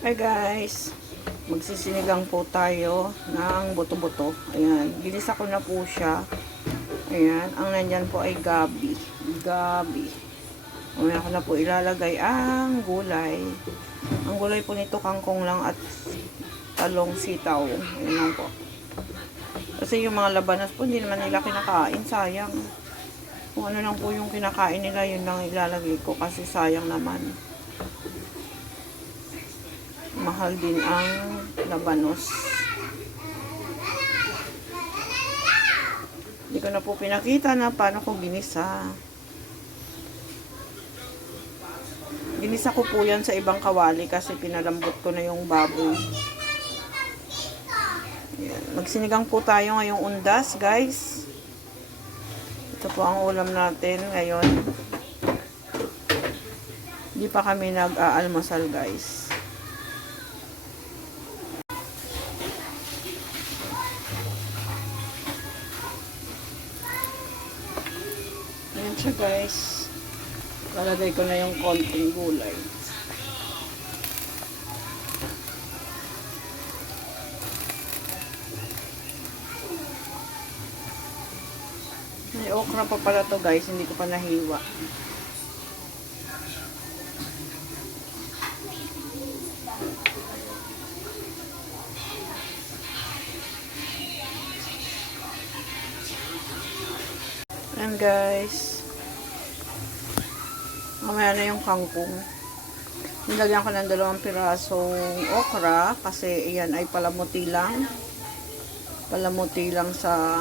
Hi guys, magsisinigang po tayo ng buto-buto. Ayan, ginisa ko na po siya. Ayan, ang nandyan po ay gabi. Gabi. Mamaya ko na po ilalagay ang gulay. Ang gulay po nito kangkong lang at talong sitaw. Ayan lang po. Kasi yung mga labanas po, hindi naman nila kinakain. Sayang. Kung ano lang po yung kinakain nila, yun lang ilalagay ko. Kasi sayang naman mahal din ang labanos. Hindi ko na po pinakita na paano ko ginisa. Ginisa ko po yan sa ibang kawali kasi pinalambot ko na yung baboy. Magsinigang po tayo ngayong undas, guys. Ito po ang ulam natin ngayon. Hindi pa kami nag-aalmasal, guys. Siya guys. Lalagay ko na yung konting gulay. May okra pa pala to guys, hindi ko pa nahiwa. Ayan guys. Mamaya na yung kangkong. Nilagyan ko ng dalawang pirasong okra kasi iyan ay palamuti lang. Palamuti lang sa